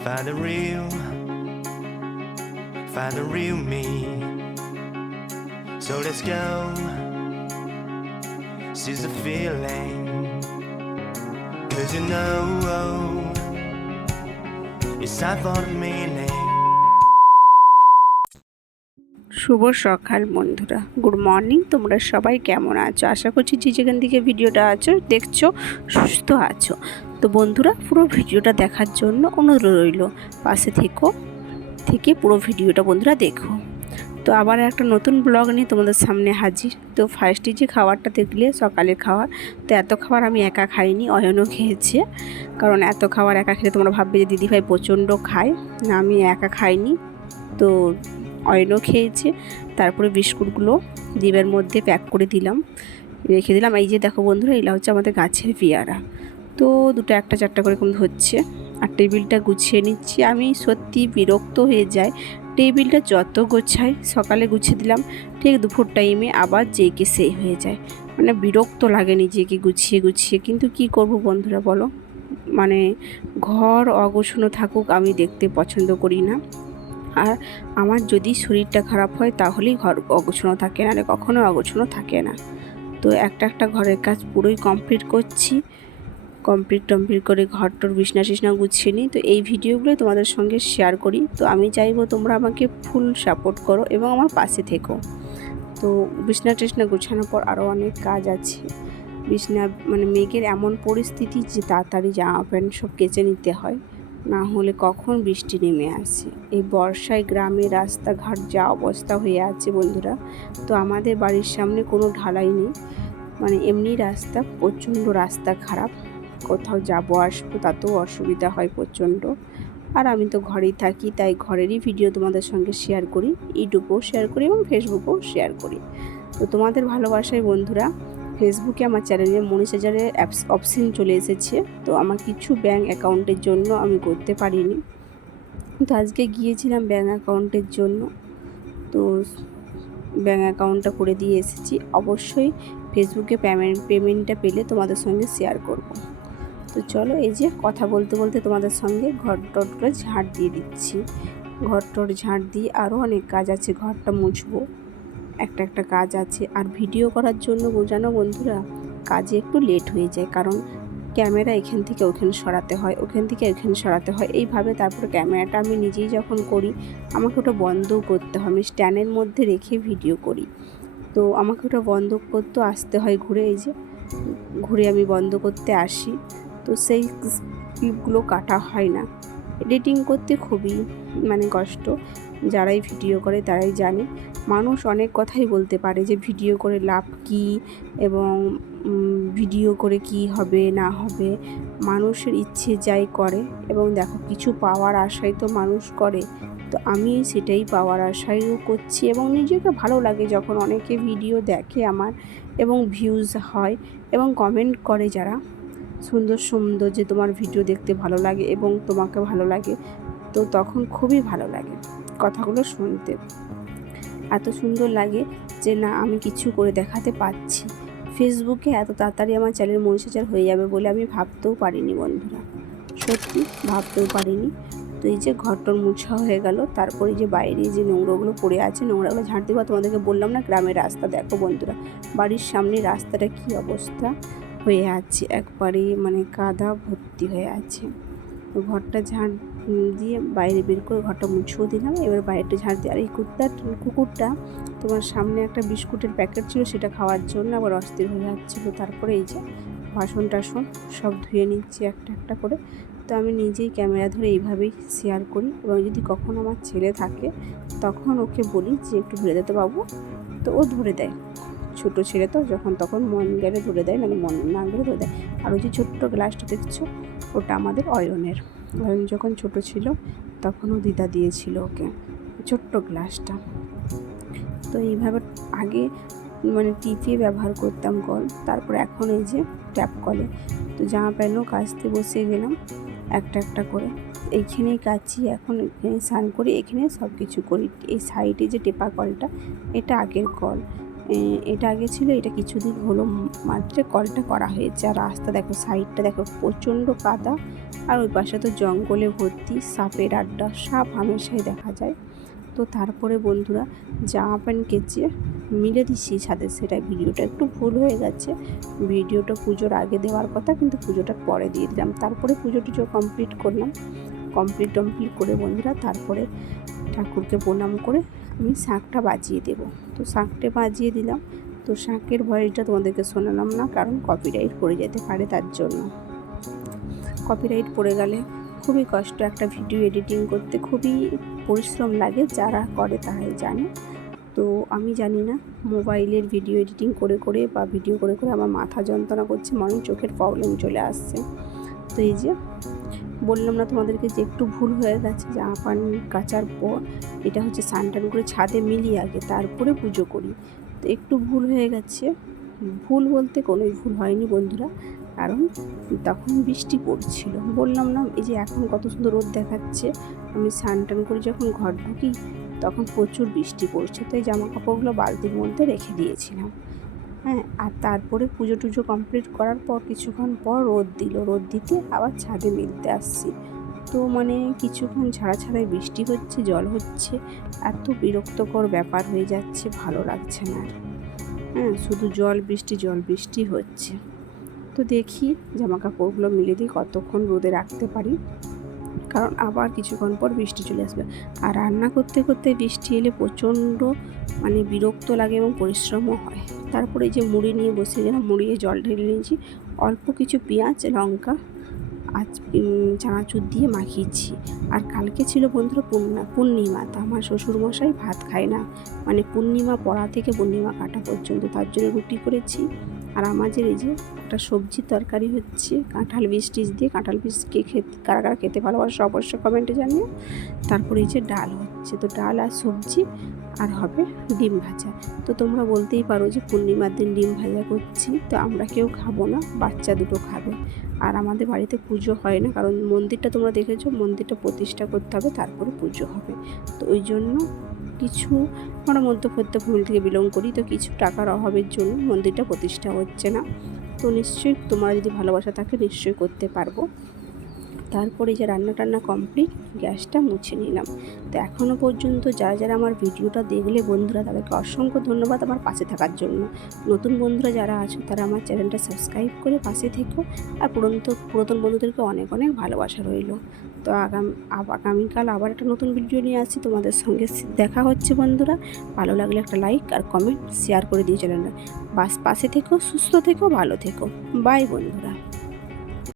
Find the real, find the real me. So let's go. Seize the feeling. Cause you know it's time for the meaning. শুভ সকাল বন্ধুরা good morning তোমরা সবাই কেমন আছো আশা করছি যে যেখান থেকে ভিডিওটা আছো দেখছ সুস্থ আছো তো বন্ধুরা, পুরো ভিডিওটা দেখার জন্য অনুরোধ রইল। পাশে থেকো, থেকে পুরো ভিডিওটা বন্ধুরা দেখো। তো আবার একটা নতুন ব্লগ নিয়ে তোমাদের সামনে হাজির। তো ফার্স্টে যে খাবারটা দেখলে, সকালের খাবার, তো এত খাবার আমি একা খাইনি, অয়নও খেয়েছে। কারণ এত খাবার একা খেলে তোমরা ভাববে যে দিদিভাই প্রচণ্ড খায়। না, আমি একা খাইনি। তো অয়নও খেয়েছে, তারপরে বিস্কুটগুলো ডিবের মধ্যে প্যাক করে দিলাম। রেখে দিলাম। এই যে দেখো বন্ধুরা এগুলো হচ্ছে আমাদের গাছের পেয়ারা। তো দুটো একটা চারটা করে কম হচ্ছে। আর টেবিলটা গুছিয়ে নিচ্ছি। আমি সত্যি বিরক্ত হয়ে যাই। টেবিলটা যত গোছাই, সকালে গুছিয়ে দিলাম, ঠিক দুপুর টাইমে আবার যেকে সেই হয়ে যায়। মানে বিরক্ত লাগে নিজেকে গুছিয়ে গুছিয়ে। কিন্তু কি করব বন্ধুরা বলো? মানে ঘর অগোছানো থাকুক আমি দেখতে পছন্দ করি না। আর আমার যদি শরীরটা খারাপ হয় তাহলেই ঘর অগোছানো থাকে না কখনো অগোছানো থাকে না। তো একটা একটা ঘরের কাজ পুরোই কমপ্লিট করছি। কমপ্লিট টমপ্লিট করে ঘর টর বিছনা টিছনা গুছিয়ে নিই। তো এই ভিডিওগুলোই তোমাদের সঙ্গে শেয়ার করি। তো আমি চাইব তোমরা আমাকে ফুল সাপোর্ট করো এবং আমার পাশে থেকো। তো বিছনা টিছনা গুছানোর পর আরও অনেক কাজ আছে। বিছনা মানে মেঘের এমন পরিস্থিতি যে তাড়াতাড়ি জামা প্যান্ট সব কেচে নিতে হয়। না হলে কখন বৃষ্টি নেমে আসে। এই বর্ষায় গ্রামে রাস্তাঘাট যা অবস্থা হয়ে আছে বন্ধুরা, তো আমাদের বাড়ির সামনে কোনো ঢালাই নেই। মানে এমনি রাস্তা, প্রচণ্ড রাস্তা খারাপ। কোথাও যাব, আসব, তাতেও অসুবিধা হয় প্রচণ্ড। আর আমি তো ঘরেই থাকি, তাই ঘরেরই ভিডিও তোমাদের সঙ্গে শেয়ার করি, ইউটিউবেও শেয়ার করি এবং ফেসবুকেও শেয়ার করি। তো তোমাদের ভালোবাসায় বন্ধুরা ফেসবুকে আমার চ্যানেলে মনিটাইজারের অ্যাপস অপশন চলে এসেছে। তো আমার কিছু ব্যাঙ্ক অ্যাকাউন্টের জন্য আমি করতে পারিনি। তো আজকে গিয়েছিলাম ব্যাঙ্ক অ্যাকাউন্টের জন্য। তো ব্যাঙ্ক অ্যাকাউন্টটা করে দিয়ে এসেছি। অবশ্যই ফেসবুকে পেমেন্ট পেমেন্টটা পেলে তোমাদের সঙ্গে শেয়ার করব। তো চলো এই যে কথা বলতে বলতে তোমাদের সঙ্গে ঘর টরগুলো ঝাড় দিয়ে দিচ্ছি। ঘর টর ঝাড় দিয়ে আরও অনেক কাজ আছে, ঘরটা মুছবো। একটা একটা কাজ আছে। আর ভিডিও করার জন্য বোঝানো বন্ধুরা, কাজে একটু লেট হয়ে যায়। কারণ ক্যামেরা এখান থেকে ওখানে সরাতে হয়, ওখান থেকে এখানে সরাতে হয়। এইভাবে তারপর ক্যামেরাটা আমি নিজেই যখন করি, আমাকে ওটা বন্ধও করতে হয়। আমি স্ট্যান্ডের মধ্যে রেখে ভিডিও করি। তো আমাকে ওটা বন্ধ করতে, আসতে হয় ঘুরে। এই যে ঘুরে আমি বন্ধ করতে আসি। তো সেই ক্লিপগুলো কাটা হয় না। এডিটিং করতে খুবই মানে কষ্ট। যারাই ভিডিও করে তারাই জানে। মানুষ অনেক কথাই বলতে পারে যে ভিডিও করে লাভ কী এবং ভিডিও করে কি হবে, না হবে। মানুষের ইচ্ছে যাই করে এবং দেখো কিছু পাওয়ার আশাই তো মানুষ করে। তো আমি সেটাই পাওয়ার আশাইও করছি এবং নিজেকে ভালো লাগে যখন অনেকে ভিডিও দেখে আমার এবং ভিউজ হয় এবং কমেন্ট করে যারা। সুন্দর সুন্দর যে তোমার ভিডিও দেখতে ভালো লাগে এবং তোমাকে ভালো লাগে, তো তখন খুবই ভালো লাগে কথাগুলো শুনতে। এত সুন্দর লাগে যে না, আমি কিছু করে দেখাতে পারছি। ফেসবুকে এত তাড়াতাড়ি আমার চ্যানেল মনিটাইজার হয়ে যাবে বলে আমি ভাবতেও পারিনি বন্ধুরা। সত্যি ভাবতেও পারিনি। তো এই যে ঘরটর মুছা হয়ে গেল, তারপরে যে বাইরে যে নোংরাগুলো পড়ে আছে, নোংরাগুলো ঝাঁট দেবো তোমাদেরকে বললাম না, গ্রামের রাস্তা দেখো বন্ধুরা। বাড়ির সামনে রাস্তাটা কি অবস্থা? হয়ে আছে একবারে মানে কাদা ভর্তি হয়ে আছে। ঘরটা ঝাঁট দিয়ে বাইরে বের করে ঘরটা মুছেও দিলাম। এবার বাইরেটা ঝাঁট দিয়ে, আর এই কুত্তা কুকুরটা তোমার সামনে একটা বিস্কুটের প্যাকেট ছিল, সেটা খাওয়ার জন্য আবার অস্থির হয়ে যাচ্ছিল। তারপরে এই যে বাসন টাসন সব ধুয়ে নিচ্ছি একটা একটা করে। তো আমি নিজেই ক্যামেরা ধরে এইভাবেই শেয়ার করি এবং যদি কখনো আমার ছেলে থাকে, তখন ওকে বলি যে, একটু ধরে দিতে পাবো তো ও ধরে দেয়। ছোটো ছেলে তো, যখন তখন মন গেলে ধরে দেয় মানে মন না গেলে ধরে দেয়। আর ওই যে ছোট্ট গ্লাসটা দেখছ, ওটা আমাদের অয়নের। অয়ন যখন ছোট ছিল, তখনও দিদা দিয়েছিল ওকে, ছোট্ট গ্লাসটা। তো এইভাবে আগে মানে টিপে ব্যবহার করতাম কল, তারপর এখন এই যে ট্যাপ কলে। তো জামা প্যান্টও কাচতে বসে গেলাম একটা একটা করে। এইখানেই কাচি, এখন এখানে স্নান করি এখানে সব কিছু করি। এই সাইডে যে টেপা কলটা, এটা আগের কল। এটা আগে ছিল, এটা কিছুদিন হলো মাত্র কলটা করা হয়েছে। আর রাস্তা দেখো, সাইডটা দেখো, প্রচণ্ড কাদা। আর ওই পাশে তো জঙ্গলে ভর্তি, সাপের আড্ডা, সাপ হামেশাই দেখা যায়। তো তারপরে বন্ধুরা জামা প্যান্ট কেচে মিলে দিচ্ছি সাথে সেটা ভিডিওটা। একটু ভুল হয়ে গেছে, ভিডিওটা পুজোর আগে দেওয়ার কথা, কিন্তু পুজোটার পরে দিয়ে দিলাম। তারপরে পুজো টুজো কমপ্লিট করলাম কমপ্লিট টমপ্লিট করে বন্ধুরা, তারপরে ঠাকুরকে প্রণাম করে আমি শাঁখটা বাজিয়ে দেবো। তো শাঁখটা বাজিয়ে দিলাম। তো শাঁখের ভয়েসটা তোমাদেরকে শোনালাম না, কারণ কপিরাইট পড়ে যেতে পারে তার জন্য। কপিরাইট পড়ে গেলে খুবই কষ্ট একটা ভিডিও এডিটিং করতে খুবই পরিশ্রম লাগে, যারা করে তারাই জানে। তো আমি জানি না, মোবাইলের ভিডিও এডিটিং করে করে বা ভিডিও করে করে আমার মাথা যন্ত্রণা করছে মনে চোখের প্রবলেম চলে আসছে। তো এই যে বললাম না তোমাদেরকে যে একটু ভুল হয়ে গেছে জামা পান কাচার পর এটা হচ্ছে স্নান করে ছাদে মিলিয়ে আগে তারপরে পুজো করি। তো একটু ভুল হয়ে গেছে। ভুল বলতে কোনোই ভুল হয়নি বন্ধুরা, কারণ তখন বৃষ্টি পড়ছিল। বললাম না, এই যে এখন কত সুন্দর রোদ দেখাচ্ছে। আমি স্নান করে যখন ঘর ঢুকি, তখন প্রচুর বৃষ্টি পড়ছে। তো এই জামা কাপড়গুলো বালতির মধ্যে রেখে দিয়েছিলাম। হ্যাঁ আর তারপরে পুজো টুজো কমপ্লিট করার পর কিছুক্ষণ পর রোদ দিল। রোদ দিতে আবার ছাদে মিলতে আসছি। তো মানে কিছুক্ষণ ছাড়া ছাড়াই বৃষ্টি হচ্ছে, জল হচ্ছে, এত বিরক্তকর ব্যাপার হয়ে যাচ্ছে, ভালো লাগছে না হ্যাঁ শুধু জল বৃষ্টি জল বৃষ্টি হচ্ছে। তো দেখি জামা কাপড়গুলো মিলে দিই কতক্ষণ রোদে রাখতে পারি। কারণ আবার কিছুক্ষণ পর বৃষ্টি চলে আসবে। আর রান্না করতে করতে বৃষ্টি এলে প্রচণ্ড মানে বিরক্ত লাগে এবং পরিশ্রমও হয়। তারপরে যে মুড়ি নিয়ে বসে গেলাম মুড়িয়ে জল ঢেলে নিয়েছি। অল্প কিছু পেঁয়াজ, লঙ্কা আজ চানাচুর দিয়ে মাখিয়েছি। আর কালকে ছিল বন্ধুরা পূর্ণা, পূর্ণিমা, তা আমার শ্বশুরমশাই ভাত খায় না। মানে পূর্ণিমা পড়া থেকে পূর্ণিমা কাটা পর্যন্ত, তার জন্য রুটি করেছি। আর আমাদের এই যে একটা সবজি তরকারি হচ্ছে, কাঁঠাল বীজ টিজ দিয়ে কাঁঠাল বীজ কে খেতে, কারা কারা খেতে ভালোবাসে অবশ্যই কমেন্টে জানিও। তারপরে এই যে ডাল হচ্ছে, তো ডাল আর সবজি, আর হবে ডিম ভাজা। তো তোমরা বলতেই পারো যে পূর্ণিমার দিন ডিম ভাজা করছি, তো আমরা কেউ খাব না, বাচ্চা দুটো খাবে। আর আমাদের বাড়িতে পুজো হয় না, কারণ মন্দিরটা তোমরা দেখেছ, মন্দিরটা প্রতিষ্ঠা করতে হবে, তারপরে পুজো হবে। তো ওই জন্য কিছু আমরা মধ্যপ্রত্য ভূমি থেকে বিলং করি, তো কিছু টাকার অভাবের জন্য মন্দিরটা প্রতিষ্ঠা হচ্ছে না। তো নিশ্চয়ই তোমার যদি ভালোবাসা থাকে, নিশ্চয়ই করতে পারব। তারপরে যে রান্না টান্না কমপ্লিট গ্যাসটা মুছে নিলাম। তো এখনও পর্যন্ত যারা যারা আমার ভিডিওটা দেখলে বন্ধুরা, তাদেরকে অসংখ্য ধন্যবাদ আমার পাশে থাকার জন্য। নতুন বন্ধুরা যারা আছো, তারা আমার চ্যানেলটা সাবস্ক্রাইব করে পাশে থেকো। আর পুরনো পুরাতন বন্ধুদেরকে অনেক অনেক ভালোবাসা রইল। তো আগাম আগামীকাল আবার একটা নতুন ভিডিও নিয়ে আসি, তোমাদের সঙ্গে দেখা হচ্ছে বন্ধুরা। ভালো লাগলে একটা লাইক আর কমেন্ট শেয়ার করে দিয়ে চ্যানেলটা বাস, পাশে থেকো, সুস্থ থেকো, ভালো থেকো। বাই বন্ধুরা।